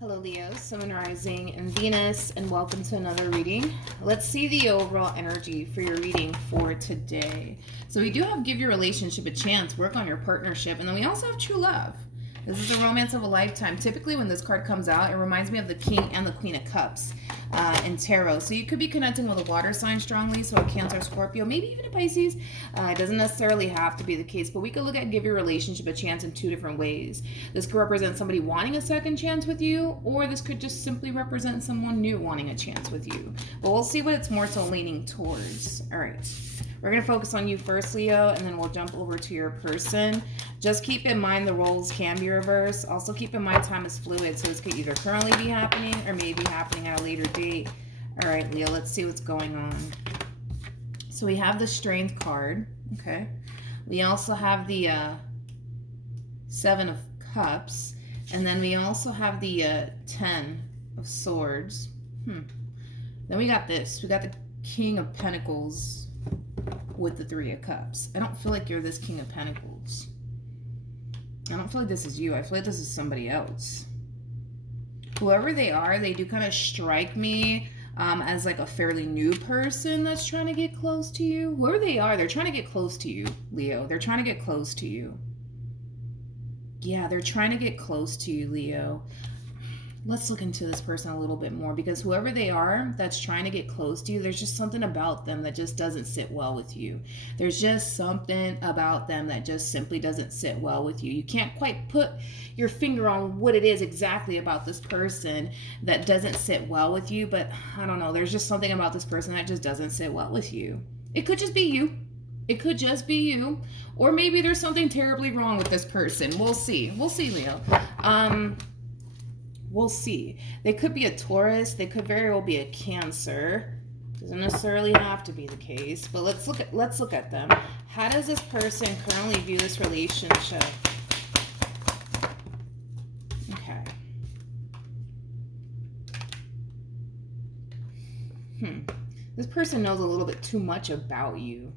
Hello Leo, Sun Rising and Venus, and welcome to another reading. Let's see the overall energy for your reading for today. So we do have give your relationship a chance, work on your partnership, and then we also have true love. This is the romance of a lifetime. Typically when this card comes out, it reminds me of the King and the Queen of Cups in Tarot. So you could be connecting with a water sign strongly, so a Cancer, Scorpio, maybe even a Pisces. It doesn't necessarily have to be the case, but we could look at give your relationship a chance in two different ways. This could represent somebody wanting a second chance with you, or this could just simply represent someone new wanting a chance with you. But we'll see what it's more so leaning towards. All right. We're going to focus on you first, Leo, and then we'll jump over to your person. Just keep in mind the roles can be reversed. Also keep in mind time is fluid, so this could either currently be happening or maybe happening at a later date. All right, Leo, let's see what's going on. So we have the Strength card, okay? We also have the Seven of Cups, and then we also have the Ten of Swords. Then we got this. We got the King of Pentacles with the Three of Cups. I don't feel like you're this King of Pentacles. I don't feel like this is you. I feel like this is somebody else. Whoever they are, they do kind of strike me as like a fairly new person that's trying to get close to you. Whoever they are, they're trying to get close to you, Leo. They're trying to get close to you. Yeah, they're trying to get close to you, Leo. Let's look into this person a little bit more, because whoever they are that's trying to get close to you, there's just something about them that just doesn't sit well with you. There's just something about them that just simply doesn't sit well with you. You can't quite put your finger on what it is exactly about this person that doesn't sit well with you, but I don't know. There's just something about this person that just doesn't sit well with you. It could just be you. It could just be you. Or maybe there's something terribly wrong with this person. We'll see. We'll see, Leo. We'll see. They could be a Taurus. They could very well be a Cancer. Doesn't necessarily have to be the case, but let's look at them. How does this person currently view this relationship? Okay. This person knows a little bit too much about you.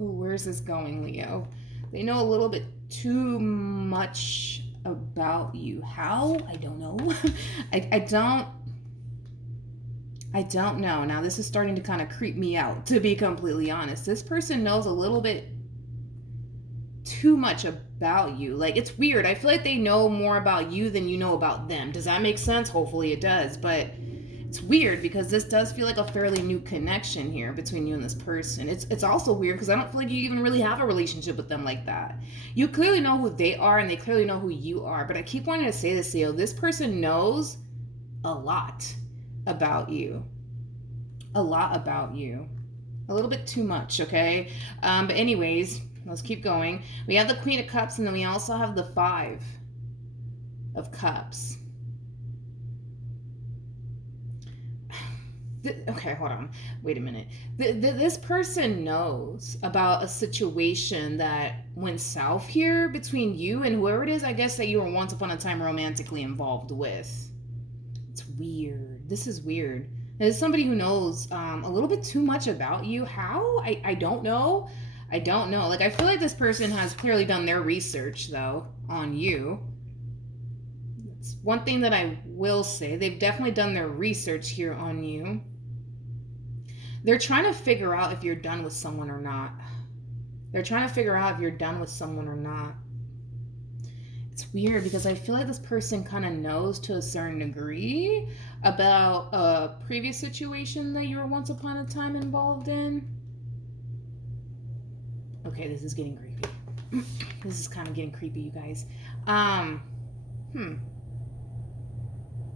Ooh, where's this going, Leo? They know a little bit too much about you. How? I don't know. I don't know. Now this is starting to kind of creep me out, to be completely honest. This person knows a little bit too much about you. Like, it's weird. I feel like they know more about you than you know about them. Does that make sense? Hopefully it does, but it's weird because this does feel like a fairly new connection here between you and this person. It's also weird because I don't feel like you even really have a relationship with them like that. You clearly know who they are and they clearly know who you are. But I keep wanting to say this, Leo. This person knows a lot about you. A lot about you. A little bit too much, okay? But anyways, let's keep going. We have the Queen of Cups and then we also have the Five of Cups. Okay, hold on. Wait a minute. This person knows about a situation that went south here between you and whoever it is, I guess, that you were once upon a time romantically involved with. It's weird. This is weird. There's somebody who knows a little bit too much about you. How? I don't know. I don't know. Like, I feel like this person has clearly done their research, though, on you. It's one thing that I will say. They've definitely done their research here on you. They're trying to figure out if you're done with someone or not. They're trying to figure out if you're done with someone or not. It's weird because I feel like this person kind of knows to a certain degree about a previous situation that you were once upon a time involved in. Okay, this is getting creepy. This is kind of getting creepy, you guys.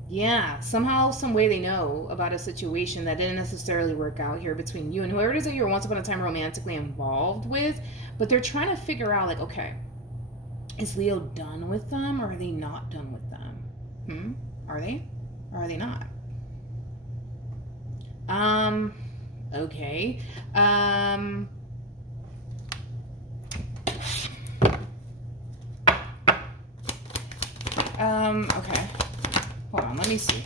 Yeah, somehow, some way they know about a situation that didn't necessarily work out here between you and whoever it is that you were once upon a time romantically involved with, but they're trying to figure out, like, okay, is Leo done with them or are they not done with them? Are they? Or are they not? Okay. Okay. Hold on, let me see.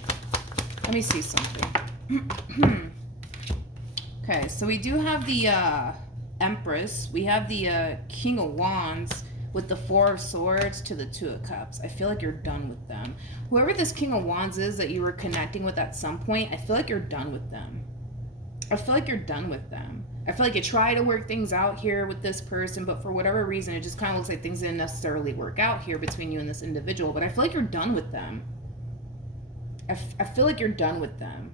Let me see something. Okay, so we do have the Empress. We have the King of Wands. with the Four of Swords to the Two of Cups. I feel like you're done with them. Whoever this King of Wands is that you were connecting with at some point, I feel like you're done with them. I feel like you're done with them. I feel like you try to work things out here with this person, but for whatever reason, it just kind of looks like things didn't necessarily work out here between you and this individual. But I feel like you're done with them. I feel like you're done with them.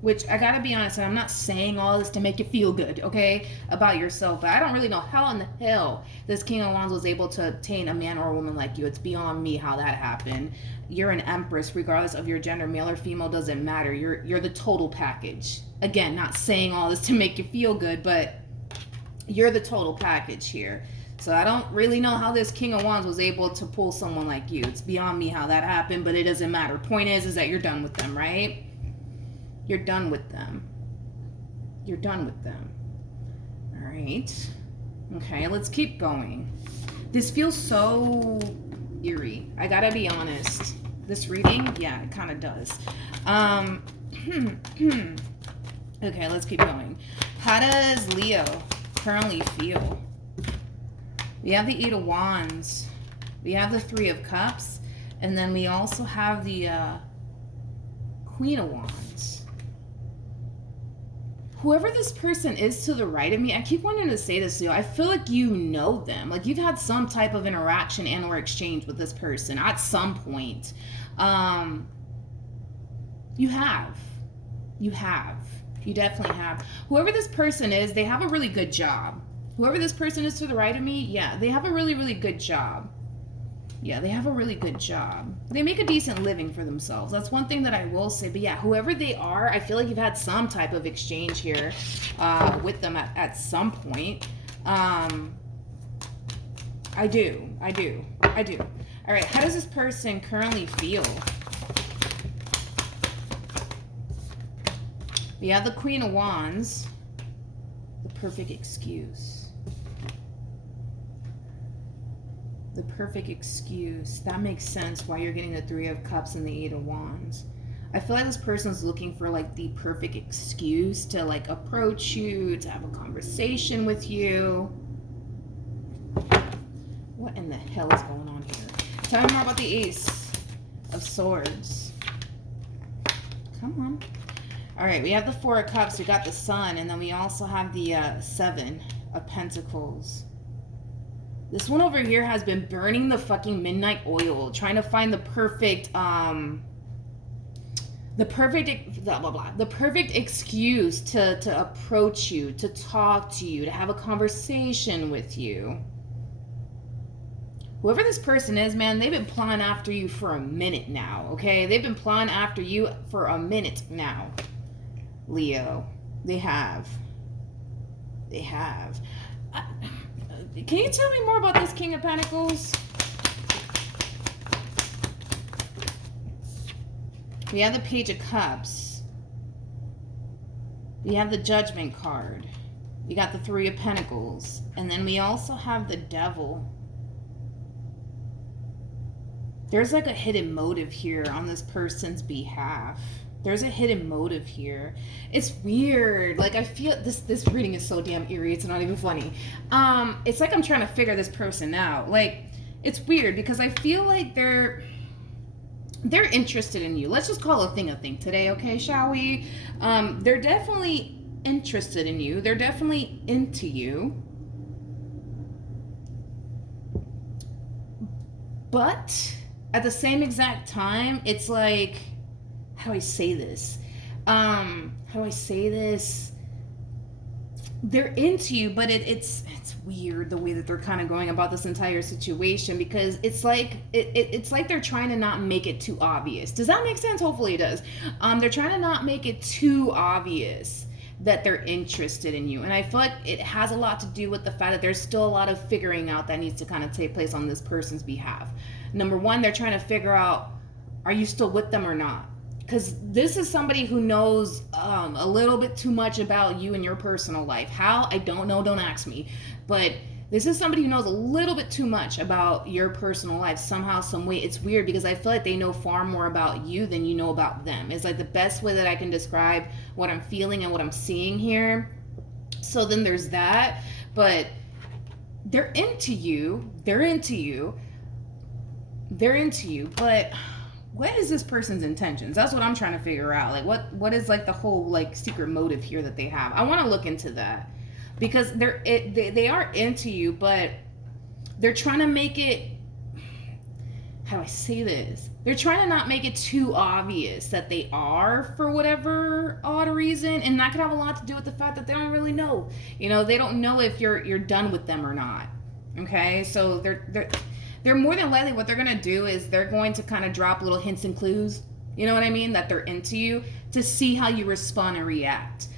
Which, I gotta be honest, and I'm not saying all this to make you feel good, okay, about yourself, but I don't really know how in the hell this King of Wands was able to obtain a man or a woman like you. It's beyond me how that happened. You're an Empress, regardless of your gender, male or female, doesn't matter. You're the total package. Again, not saying all this to make you feel good, but you're the total package here. So I don't really know how this King of Wands was able to pull someone like you. It's beyond me how that happened, but it doesn't matter. Point is that you're done with them, right? You're done with them. You're done with them. All right. Okay, let's keep going. This feels so eerie. I gotta be honest. This reading, yeah, it kind of does. Okay, let's keep going. How does Leo currently feel? We have the Eight of Wands. We have the Three of Cups. And then we also have the Queen of Wands. Whoever this person is to the right of me, I keep wanting to say this to you. I feel like you know them. Like you've had some type of interaction and or exchange with this person at some point. You have. You have. You definitely have. Whoever this person is, they have a really good job. Whoever this person is to the right of me, yeah, they have a really, really good job. Yeah, they have a really good job. They make a decent living for themselves. That's one thing that I will say. But yeah, whoever they are, I feel like you've had some type of exchange here with them at some point. I do. All right, how does this person currently feel? We have the Queen of Wands, the perfect excuse. The perfect excuse. That makes sense why you're getting the Three of Cups and the Eight of Wands. I feel like this person's looking for like the perfect excuse to like approach you, to have a conversation with you. What in the hell is going on here? Tell me more about the Ace of Swords. Come on. All right, we have the Four of Cups, we got the Sun, and then we also have the Seven of Pentacles. This one over here has been burning the fucking midnight oil, trying to find the perfect excuse to approach you, to talk to you, to have a conversation with you. Whoever this person is, man, they've been plotting after you for a minute now, okay? They've been plotting after you for a minute now, Leo. They have. Can you tell me more about this King of Pentacles? We have the Page of Cups. We have the Judgment card. We got the Three of Pentacles. And then we also have the Devil. There's like a hidden motive here on this person's behalf. There's a hidden motive here. It's weird. Like I feel this reading is so damn eerie. It's not even funny. It's like I'm trying to figure this person out. Like it's weird because I feel like they're interested in you. Let's just call a thing today, okay? Shall we? They're definitely interested in you. They're definitely into you. But at the same exact time, it's like, how do I say this? They're into you, but it's weird the way that they're kind of going about this entire situation because it's like it's like they're trying to not make it too obvious. Does that make sense? Hopefully it does. They're trying to not make it too obvious that they're interested in you, and I feel like it has a lot to do with the fact that there's still a lot of figuring out that needs to kind of take place on this person's behalf. Number one, they're trying to figure out, are you still with them or not? Because this is somebody who knows a little bit too much about you and your personal life. How? I don't know. Don't ask me. But this is somebody who knows a little bit too much about your personal life. Somehow, some way. It's weird because I feel like they know far more about you than you know about them. It's like the best way that I can describe what I'm feeling and what I'm seeing here. So then there's that. But they're into you. But what is this person's intentions? That's what I'm trying to figure out. Like, what is like the whole like secret motive here that they have? I want to look into that, because they are into you, but they're trying to make it, how do I say this? They're trying to not make it too obvious that they are, for whatever odd reason, and that could have a lot to do with the fact that they don't really know. You know, they don't know if you're done with them or not. Okay, so they're more than likely, what they're gonna do is they're going to kind of drop little hints and clues. You know what I mean? That they're into you, to see how you respond and react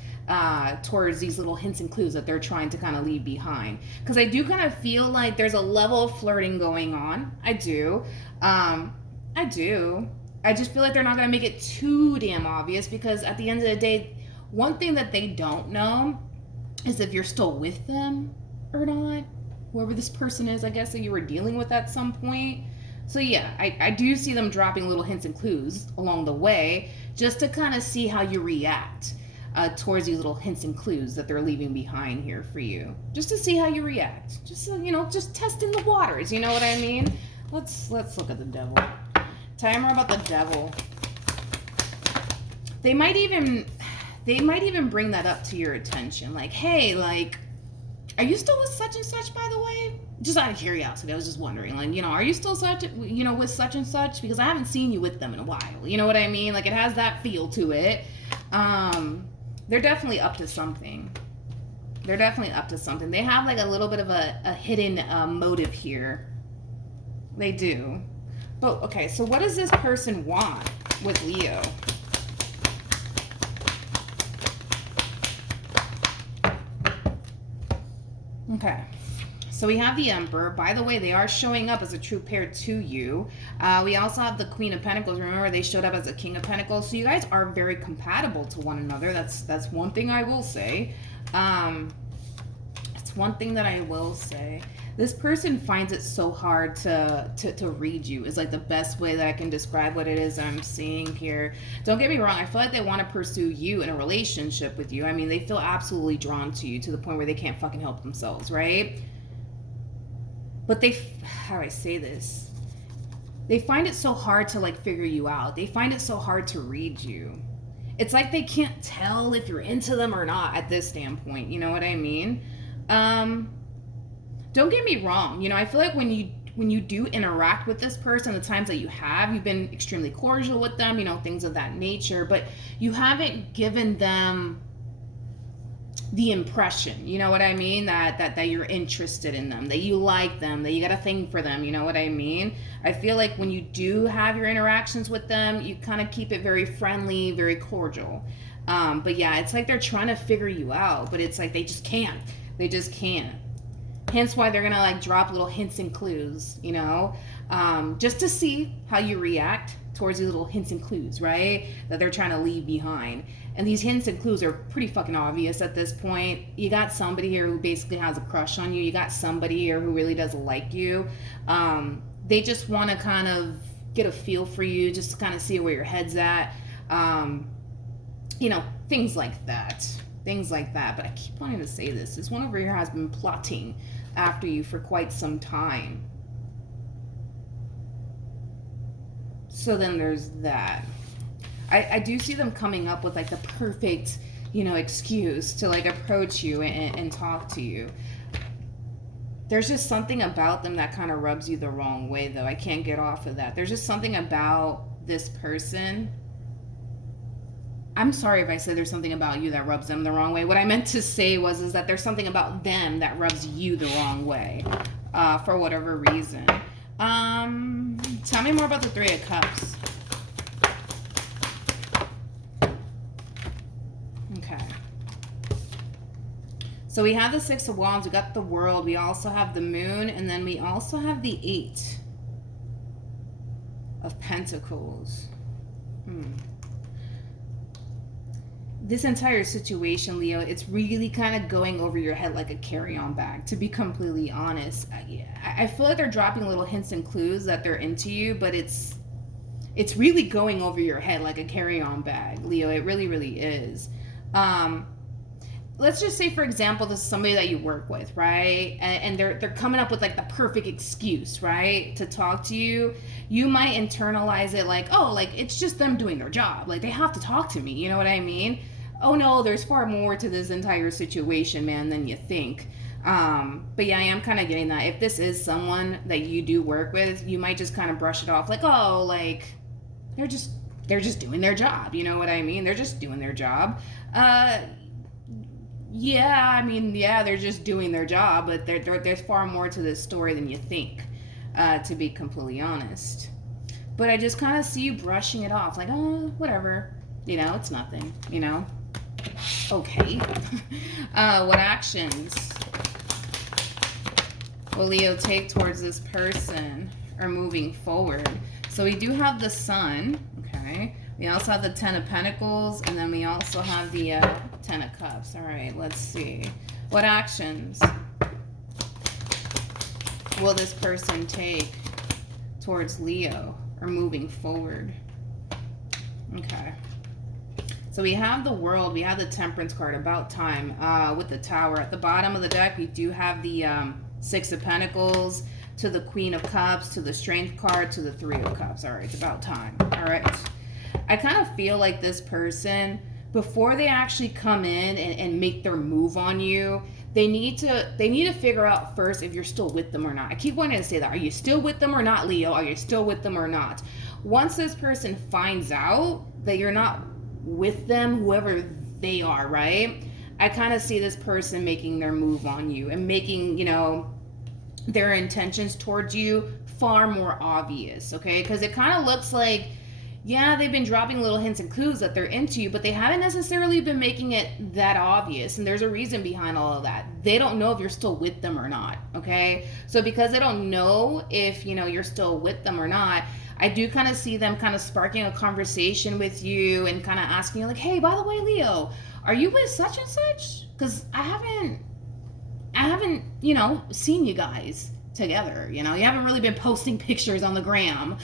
towards these little hints and clues that they're trying to kind of leave behind. Because I do kind of feel like there's a level of flirting going on. I do. I just feel like they're not going to make it too damn obvious, because at the end of the day, one thing that they don't know is if you're still with them or not. Whoever this person is, I guess, that you were dealing with at some point. So yeah, I do see them dropping little hints and clues along the way, just to kind of see how you react towards these little hints and clues that they're leaving behind here for you. Just to see how you react. Just, just testing the waters, you know what I mean? Let's look at the devil. Tell me more about the devil. They might even bring that up to your attention. Like, hey, like, are you still with such and such, by the way? Just out of curiosity, I was just wondering, like, are you still with such and such? Because I haven't seen you with them in a while. You know what I mean? Like, it has that feel to it. They're definitely up to something. They have like a little bit of a hidden motive here. They do. But okay, so what does this person want with Leo? Okay, so we have the Emperor. By the way, they are showing up as a true pair to you. We also have the Queen of Pentacles. Remember, they showed up as a King of Pentacles. So you guys are very compatible to one another. That's one thing I will say. It's one thing that I will say. This person finds it so hard to read you, is like the best way that I can describe what it is I'm seeing here. Don't get me wrong, I feel like they want to pursue you in a relationship with you. I mean, they feel absolutely drawn to you to the point where they can't fucking help themselves, right? But how do I say this? They find it so hard to like figure you out. They find it so hard to read you. It's like they can't tell if you're into them or not at this standpoint. You know what I mean? Don't get me wrong. I feel like when you do interact with this person, the times that you've been extremely cordial with them, things of that nature, but you haven't given them the impression, you know what I mean, that you're interested in them, that you like them, that you got a thing for them, you know what I mean? I feel like when you do have your interactions with them, you kind of keep it very friendly, very cordial. But yeah, it's like they're trying to figure you out, but it's like they just can't. Hence why they're gonna like drop little hints and clues, just to see how you react towards these little hints and clues, right? That they're trying to leave behind. And these hints and clues are pretty fucking obvious at this point. You got somebody here who basically has a crush on you. You got somebody here who really does like you. They just want to kind of get a feel for you, just to kind of see where your head's at. Things like that. But I keep wanting to say this. This one over here has been plotting after you for quite some time. So then there's that. I do see them coming up with like the perfect, excuse to like approach you and talk to you. There's just something about them that kind of rubs you the wrong way, though. I can't get off of that. There's just something about this person. I'm sorry if I said there's something about you that rubs them the wrong way. What I meant to say is that there's something about them that rubs you the wrong way, for whatever reason. Tell me more about the Three of Cups. Okay. So we have the Six of Wands, we got the World, we also have the Moon, and then we also have the Eight of Pentacles. This entire situation, Leo, it's really kind of going over your head like a carry-on bag, to be completely honest. I feel like they're dropping little hints and clues that they're into you, but it's really going over your head like a carry-on bag, Leo. It really, really is. let's just say, for example, this is somebody that you work with, right? And they're coming up with like the perfect excuse, right, to talk to you. You might internalize it like, oh, like it's just them doing their job. Like they have to talk to me. You know what I mean? Oh no, there's far more to this entire situation, man, than you think. But yeah, I am kind of getting that. If this is someone that you do work with, you might just kind of brush it off like, oh, like they're just doing their job. You know what I mean? They're just doing their job. Yeah, I mean, yeah, they're just doing their job, but there's far more to this story than you think, to be completely honest. But I just kind of see you brushing it off, like, oh, whatever, you know, it's nothing, you know. Okay. What actions will Leo take towards this person or moving forward? So we do have the Sun, okay. We also have the Ten of Pentacles, and then we also have the Ten of Cups. All right, let's see. What actions will this person take towards Leo or moving forward? Okay. So we have the World, we have the Temperance card, about time, with the Tower. At the bottom of the deck, we do have the Six of Pentacles, to the Queen of Cups, to the Strength card, to the Three of Cups. All right, it's about time. All right. I kind of feel like this person, before they actually come in and make their move on you, they need to figure out first if you're still with them or not. I keep wanting to say that. Are you still with them or not, Leo? Are you still with them or not? Once this person finds out that you're not with them, whoever they are, right? I kind of see this person making their move on you and making, you know, their intentions towards you far more obvious, okay? Because it kind of looks like, yeah, they've been dropping little hints and clues that they're into you, but they haven't necessarily been making it that obvious. And there's a reason behind all of that. They don't know if you're still with them or not, okay? So because they don't know if, you know, you're still with them or not, I do kind of see them kind of sparking a conversation with you and kind of asking you like, hey, by the way, Leo, are you with such and such? Because I haven't, you know, seen you guys together. You know, you haven't really been posting pictures on the gram,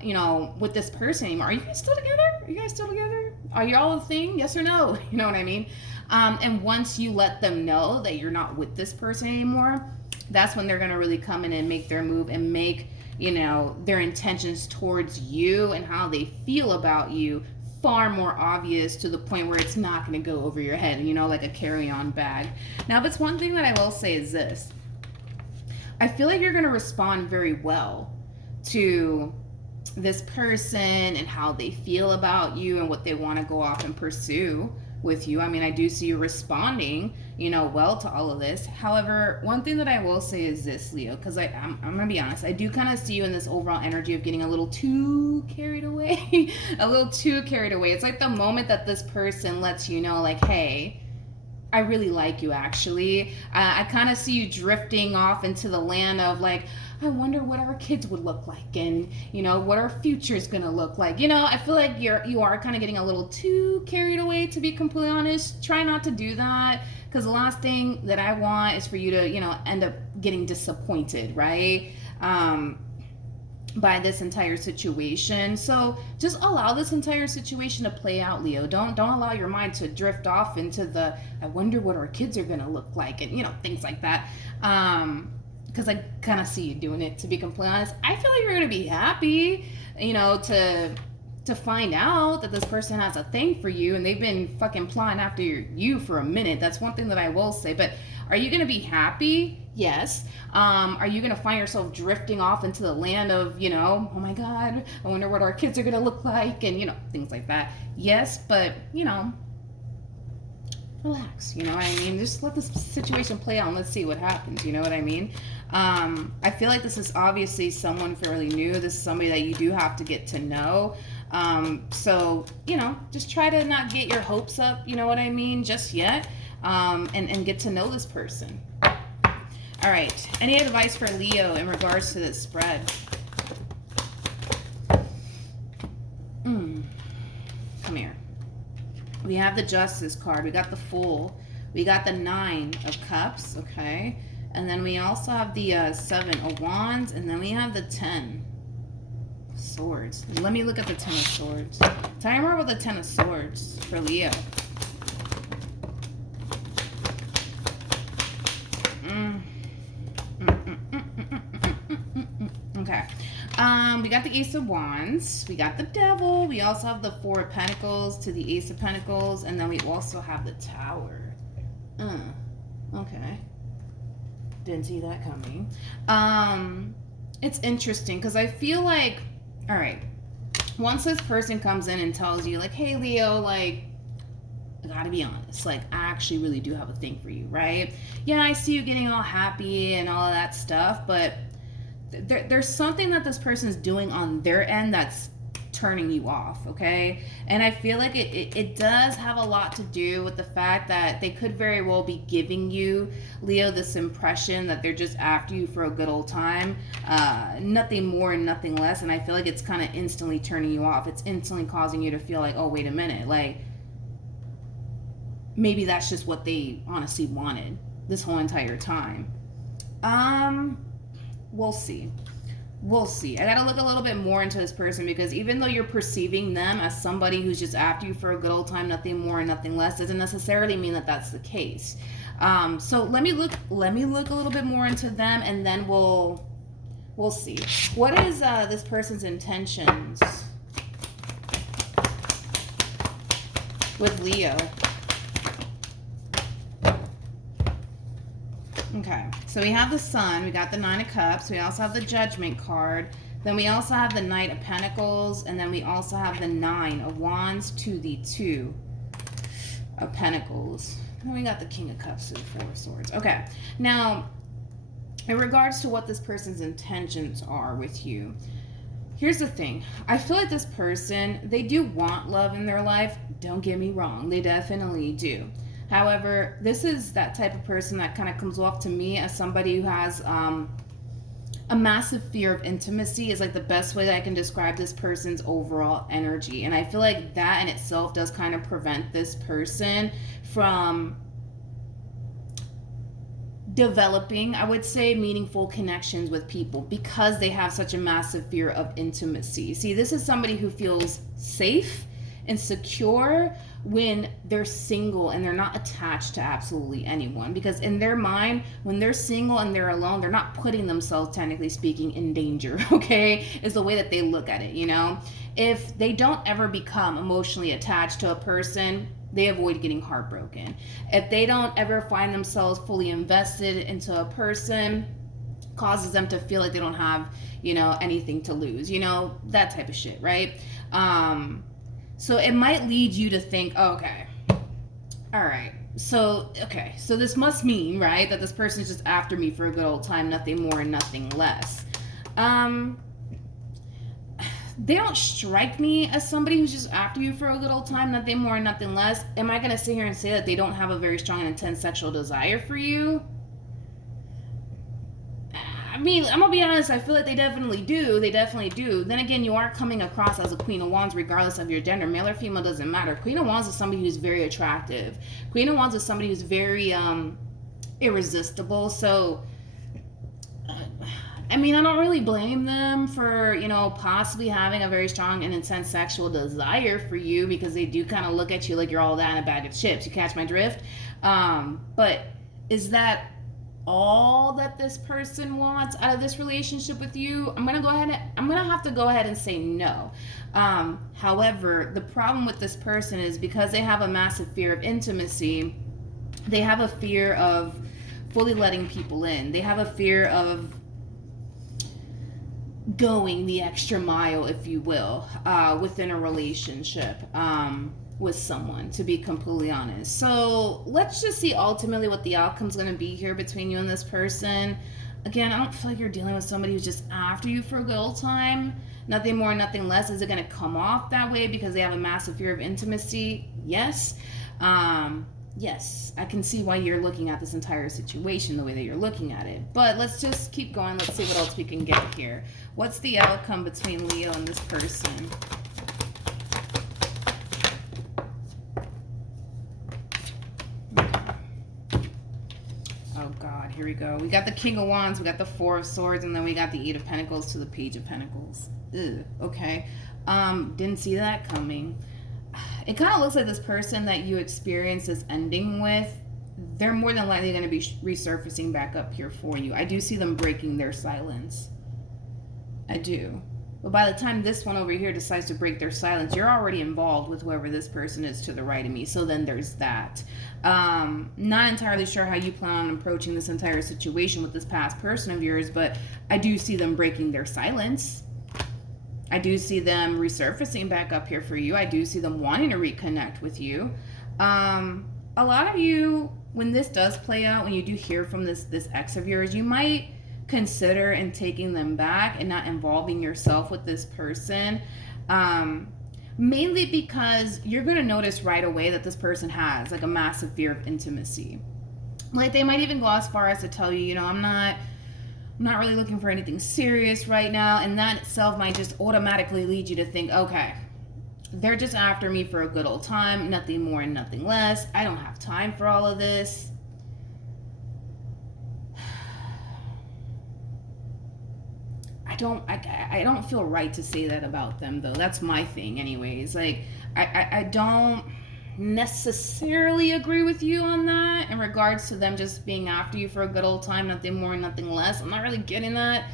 you know, with this person anymore. Are you guys still together? Are you guys still together? Are y'all a thing? Yes or no? You know what I mean? And once you let them know that you're not with this person anymore, that's when they're going to really come in and make their move and make, you know, their intentions towards you and how they feel about you far more obvious, to the point where it's not going to go over your head, you know, like a carry-on bag. Now, but one thing that I will say is this. I feel like you're going to respond very well to this person and how they feel about you and what they want to go off and pursue with you. I mean, I do see you responding, you know, well to all of this. However, one thing that I will say is this, Leo, because I'm going to be honest, I do kind of see you in this overall energy of getting a little too carried away. A little too carried away. It's like the moment that this person lets you know, like, hey, I really like you, actually. I kind of see you drifting off into the land of like, I wonder what our kids would look like, and, you know, what our future is going to look like. You know, I feel like you are kind of getting a little too carried away, to be completely honest. Try not to do that, because the last thing that I want is for you to, you know, end up getting disappointed, right? By this entire situation. So just allow this entire situation to play out, Leo. Don't allow your mind to drift off into the, I wonder what our kids are going to look like, and, you know, things like that. Because I kind of see you doing it, to be completely honest. I feel like you're going to be happy, you know, to find out that this person has a thing for you, and they've been fucking plotting after you for a minute. That's one thing that I will say. But are you going to be happy? Yes. Are you going to find yourself drifting off into the land of, you know, oh my God, I wonder what our kids are going to look like, and, you know, things like that? Yes, but, you know, relax, you know what I mean? Just let this situation play out and let's see what happens, you know what I mean? I feel like this is obviously someone fairly new. This is somebody that you do have to get to know. So, you know, just try to not get your hopes up, you know what I mean, just yet, and get to know this person. All right, any advice for Leo in regards to this spread? Come here. We have the Justice card. We got the Fool. We got the Nine of Cups, okay? And then we also have the Seven of Wands, and then we have the 10 of Swords. Let me look at the 10 of Swords. Tell me more about the 10 of Swords for Leo. We got the Ace of Wands. We got the Devil. We also have the Four of Pentacles to the Ace of Pentacles. And then we also have the Tower. Okay. Didn't see that coming. It's interesting because I feel like, all right, once this person comes in and tells you, like, hey, Leo, like, I gotta be honest, like, I actually really do have a thing for you, right? Yeah, I see you getting all happy and all of that stuff, but there's something that this person's doing on their end that's turning you off, okay? And I feel like it does have a lot to do with the fact that they could very well be giving you, Leo, this impression that they're just after you for a good old time, nothing more and nothing less. And I feel like it's kind of instantly turning you off. It's instantly causing you to feel like, oh, wait a minute, like, maybe that's just what they honestly wanted this whole entire time. We'll see. We'll see. I gotta look a little bit more into this person, because even though you're perceiving them as somebody who's just after you for a good old time, nothing more and nothing less, doesn't necessarily mean that that's the case. So let me look a little bit more into them, and then we'll see. What is this person's intentions with Leo? Okay, so we have the Sun, we got the Nine of Cups, we also have the Judgment card, then we also have the Knight of Pentacles, and then we also have the Nine of Wands to the Two of Pentacles. And we got the King of Cups to the Four of Swords. Okay, now, in regards to what this person's intentions are with you, here's the thing. I feel like this person, they do want love in their life. Don't get me wrong, they definitely do. However, this is that type of person that kind of comes off to me as somebody who has a massive fear of intimacy, is like the best way that I can describe this person's overall energy. And I feel like that in itself does kind of prevent this person from developing, I would say, meaningful connections with people, because they have such a massive fear of intimacy. See, this is somebody who feels safe and secure when they're single and they're not attached to absolutely anyone, because in their mind, when they're single and they're alone, they're not putting themselves, technically speaking, in danger, okay? Is the way that they look at it, you know? If they don't ever become emotionally attached to a person, they avoid getting heartbroken. If they don't ever find themselves fully invested into a person, causes them to feel like they don't have, you know, anything to lose, you know, that type of shit, right? So it might lead you to think, oh, okay, all right, so this must mean, right, that this person is just after me for a good old time, nothing more and nothing less. They don't strike me as somebody who's just after you for a good old time, nothing more and nothing less. Am I going to sit here and say that they don't have a very strong and intense sexual desire for you? I mean, I'm gonna be honest, I feel like they definitely do. They definitely do. Then again, you are coming across as a Queen of Wands regardless of your gender. Male or female doesn't matter. Queen of Wands is somebody who's very attractive. Queen of Wands is somebody who's very irresistible. So, I mean, I don't really blame them for, you know, possibly having a very strong and intense sexual desire for you, because they do kind of look at you like you're all that in a bag of chips. You catch my drift? But is that all that this person wants out of this relationship with you? I'm gonna have to go ahead and say no. However, the problem with this person is, because they have a massive fear of intimacy, they have a fear of fully letting people in. They have a fear of going the extra mile, if you will, within a relationship with someone, to be completely honest. So let's just see ultimately what the outcome's going to be here between you and this person. Again, I don't feel like you're dealing with somebody who's just after you for a good old time, nothing more, nothing less. Is it going to come off that way because they have a massive fear of intimacy? Yes. Yes, I can see why you're looking at this entire situation the way that you're looking at it. But let's just keep going. Let's see what else we can get here. What's the outcome between Leo and this person? Oh God, here we go. We got the King of Wands, we got the Four of Swords, and then we got the Eight of Pentacles to the Page of Pentacles. Ugh, okay. Didn't see that coming. It kind of looks like this person that you experienced this ending with, they're more than likely going to be resurfacing back up here for you. I do see them breaking their silence. I do. But by the time this one over here decides to break their silence, you're already involved with whoever this person is to the right of me. So then there's that. Not entirely sure how you plan on approaching this entire situation with this past person of yours, but I do see them breaking their silence. I do see them resurfacing back up here for you. I do see them wanting to reconnect with you. A lot of you, when this does play out, when you do hear from this ex of yours, you might consider and taking them back and not involving yourself with this person, mainly because you're going to notice right away that this person has like a massive fear of intimacy. Like they might even go as far as to tell you, you know, I'm not really looking for anything serious right now, and that itself might just automatically lead you to think, okay, they're just after me for a good old time, nothing more and nothing less. I don't have time for all of this. I don't feel right to say that about them, though. That's my thing anyways. Like I don't necessarily agree with you on that in regards to them just being after you for a good old time, nothing more, nothing less. I'm not really getting that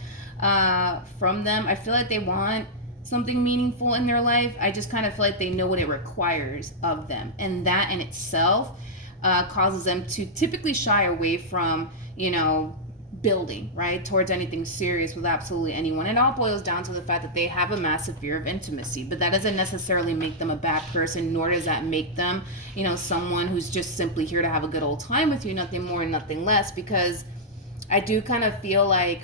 from them. I feel like they want something meaningful in their life. I just kind of feel like they know what it requires of them, and that in itself causes them to typically shy away from, you know, building right towards anything serious with absolutely anyone. It all boils down to the fact that they have a massive fear of intimacy, but that doesn't necessarily make them a bad person, nor does that make them, you know, someone who's just simply here to have a good old time with you, nothing more and nothing less. Because I do kind of feel like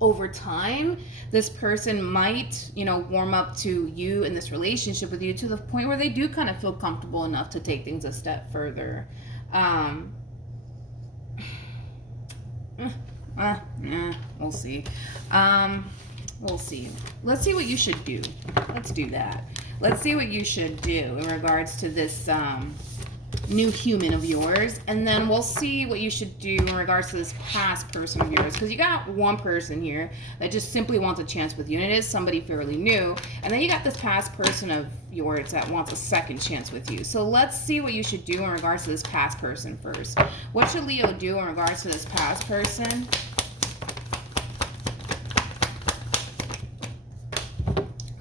over time this person might, you know, warm up to you in this relationship with you to the point where they do kind of feel comfortable enough to take things a step further. We'll see. We'll see. Let's see what you should do. Let's do that. Let's see what you should do in regards to this new human of yours, and then we'll see what you should do in regards to this past person of yours, because you got one person here that just simply wants a chance with you, and it is somebody fairly new, and then you got this past person of yours that wants a second chance with you. So let's see what you should do in regards to this past person first. What should Leo do in regards to this past person?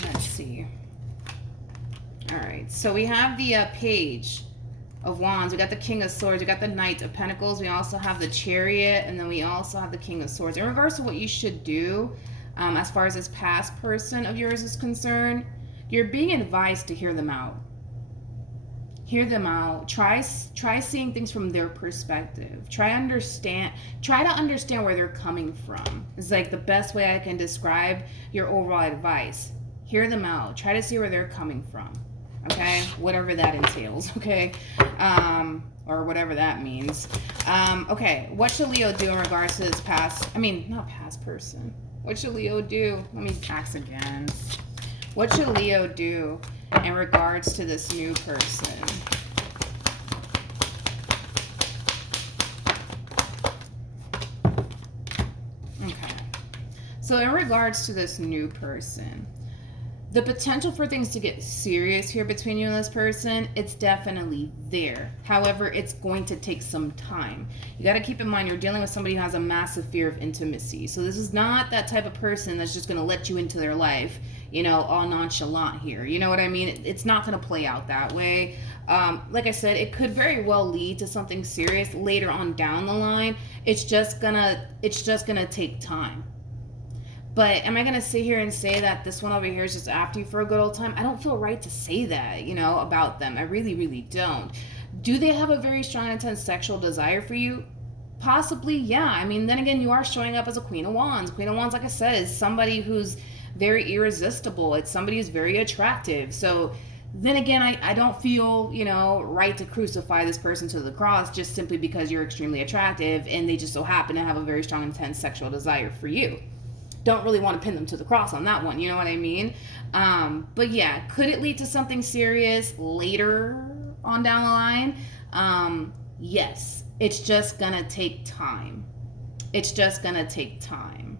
Let's see. All right, so we have the Page of Wands, we got the King of Swords, we got the Knight of Pentacles, we also have the Chariot, and then we also have the King of Swords. In regards to what you should do as far as this past person of yours is concerned, you're being advised to hear them out. Hear them out. Try seeing things from their perspective. Try to understand where they're coming from. It's like the best way I can describe your overall advice. Hear them out. Try to see where they're coming from. Okay, whatever that entails, okay, or whatever that means. Okay, what should Leo do in regards to this not past person. What should Leo do? Let me ask again. What should Leo do in regards to this new person? Okay, so in regards to this new person, the potential for things to get serious here between you and this person, it's definitely there. However, it's going to take some time. You got to keep in mind, you're dealing with somebody who has a massive fear of intimacy. So this is not that type of person that's just going to let you into their life, you know, all nonchalant here. You know what I mean? It's not going to play out that way. Like I said, it could very well lead to something serious later on down the line. It's just gonna take time. But am I going to sit here and say that this one over here is just after you for a good old time? I don't feel right to say that, you know, about them. I really, really don't. Do they have a very strong, intense sexual desire for you? Possibly, yeah. I mean, then again, you are showing up as a Queen of Wands. Queen of Wands, like I said, is somebody who's very irresistible. It's somebody who's very attractive. So then again, I don't feel, you know, right to crucify this person to the cross just simply because you're extremely attractive and they just so happen to have a very strong, intense sexual desire for you. Don't really want to pin them to the cross on that one, you know what I mean? But yeah, could it lead to something serious later on down the line? Yes, it's just gonna take time. It's just gonna take time.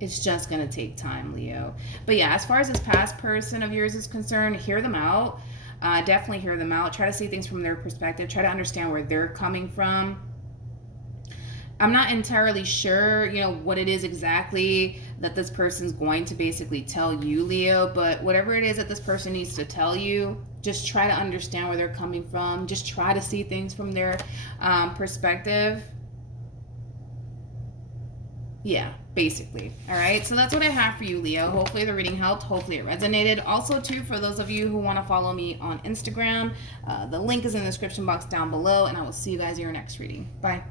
It's just gonna take time, Leo. But yeah, as far as this past person of yours is concerned, hear them out. Definitely hear them out. Try to see things from their perspective. Try to understand where they're coming from. I'm not entirely sure, you know, what it is exactly that this person's going to basically tell you, Leo, but whatever it is that this person needs to tell you, just try to understand where they're coming from. Just try to see things from their perspective. Yeah, basically. All right, so that's what I have for you, Leo. Hopefully the reading helped. Hopefully it resonated. Also, too, for those of you who want to follow me on Instagram, the link is in the description box down below, and I will see you guys in your next reading. Bye.